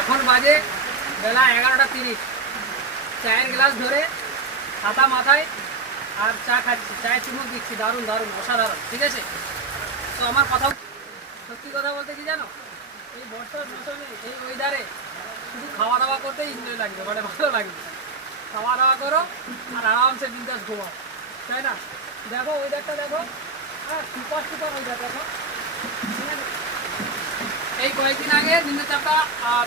এখন বাজে বেলা 11:30। চায়ের গ্লাস ধরে ছাতা মাথায় আর চা খাচ্ছি, চায়ের চুমুক দিচ্ছি। দারুণ দারুণ অসাধারণ, ঠিক আছে। তো আমার কথা, সত্যি কথা বলতে কি জানো, এই বর্ষার মৌসুমে এই ওয়েদারে শুধু খাওয়া দাওয়া করতেই এনজয় লাগবে, মানে ভালো লাগবে। খাওয়া দাওয়া করো আর আরামসে বিন্দাস ঘুমাও, তাই না? দেখো ওয়েদারটা দেখো, হ্যাঁ সুপার সুপার ওয়েদার দেখো, ঠিক আছে। এই কয়েকদিন আগে নিম্নচাপটা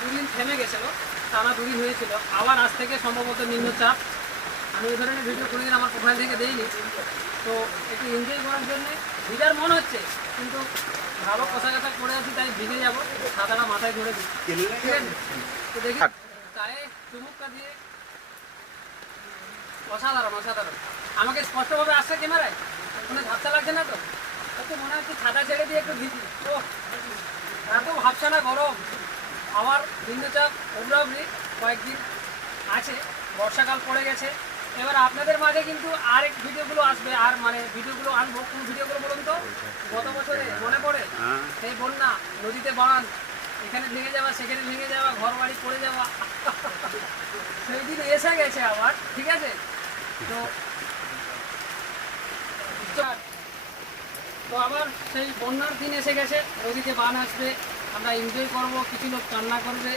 দুদিন থেমে গেছিলো, টানা দুদিন হয়েছিল। আবার আজ থেকে সম্ভবত নিম্নচাপ। আমি এই ধরনের ভিডিও কোনোদিন আমার প্রোফাইল থেকে দেইনি, তো একটু এনজয় করার জন্যে ভিজার মন হচ্ছে, কিন্তু ভালো পোশাক আশাক পরে আছি তাই ভিজে যাবো, ছাতাটা মাথায় ধরে দিই, ঠিক আছে। তো দেখি গায়ে চুমুকটা দিয়ে অসাধারণ অসাধারণ। আমাকে স্পষ্টভাবে আসছে ক্যামেরায়, কোনো ঝাপসা লাগছে না তো? একটু মনে হচ্ছে ছাতা ছেড়ে দিয়ে একটু ভিজি। ও এত ভাবছে না গরম। আমার নিম্নচাপ অবরাবরি কয়েকদিন আছে, বর্ষাকাল পড়ে গেছে। এবার আপনাদের মাঝে কিন্তু আরেক ভিডিওগুলো আসবে, আর মানে ভিডিওগুলো আনবো। কোন ভিডিওগুলো বলুন তো? গত বছরে মনে পড়ে সেই বন্যা, নদীতে বাঁধ, এখানে ভেঙে যাওয়া, সেখানে ভেঙে যাওয়া, ঘর বাড়ি পড়ে যাওয়া, সেই দিন এসে গেছে আবার, ঠিক আছে। তো তো আবার সেই বন্যার দিন এসে গেছে, নদীতে বান আসবে, আমরা এনজয় করব, কিছু লোক কান্না করবে।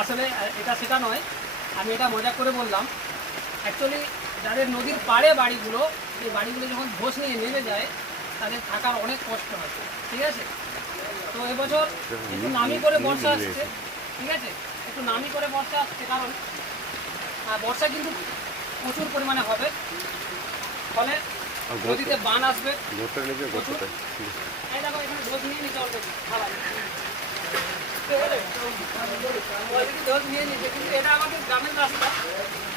আসলে এটা সেটা নয়, আমি এটা মজা করে বললাম। অ্যাকচুয়ালি যাদের নদীর পাড়ে বাড়িগুলো, সেই বাড়িগুলো যখন ধস নিয়ে নেমে যায়, তাদের থাকার অনেক কষ্ট হয়, ঠিক আছে। তো এবছর একটু নামি করে বর্ষা আসছে, ঠিক আছে, একটু নামি করে বর্ষা আসছে, কারণ বর্ষা কিন্তু প্রচুর পরিমাণে হবে, ফলে নদীতে বান আসবে। এই দেখো এখানে ধস নিয়ে নিচ্ছে অলরেডি, ধস নিয়ে নিচ্ছে, কিন্তু এটা আমাদের গ্রামের রাস্তা,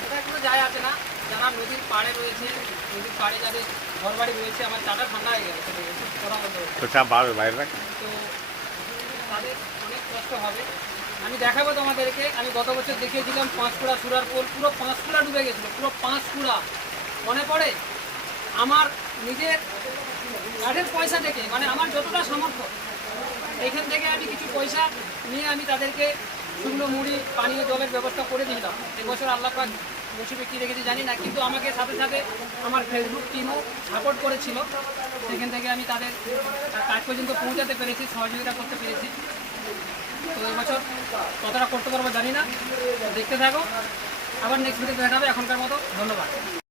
এটা কোনো যায় আসে না। যারা নদীর পাড়ে রয়েছে, নদীর পাড়ে যাদের ঘর বাড়ি রয়েছে, আমার চাটা ঠান্ডা হয়ে গেছে কথা বলতে বলতে, তো তাদের অনেক কষ্ট হবে। আমি দেখাবো তোমাদেরকে। আমি গত বছর দেখিয়েছিলাম পাঁশকুড়া সুরার পোল, পুরো পাঁশকুড়া ডুবে গেছিলো, পুরো পাঁশকুড়া। মনে পড়ে? আমার নিজের কাঠের পয়সা থেকে, মানে আমার যতটা সামর্থ্য, এইখান থেকে আমি কিছু পয়সা নিয়ে আমি তাদেরকে শুকনো মুড়ি, পানীয় জলের ব্যবস্থা করে দিলাম। এবছর আল্লাহ পাক নসিবে কী রেখেছে জানি না, কিন্তু আমাকে সাথে সাথে আমার ফেসবুক টিমও সাপোর্ট করেছিল। সেখান থেকে আমি তাদের কাজ পর্যন্ত পৌঁছাতে পেরেছি, সহযোগিতা করতে পেরেছি। তো এবছর কতটা করতে পারবো জানি না, দেখতে থাকো। আবার নেক্সট ভিডিও দেখা হবে। এখনকার মতো ধন্যবাদ।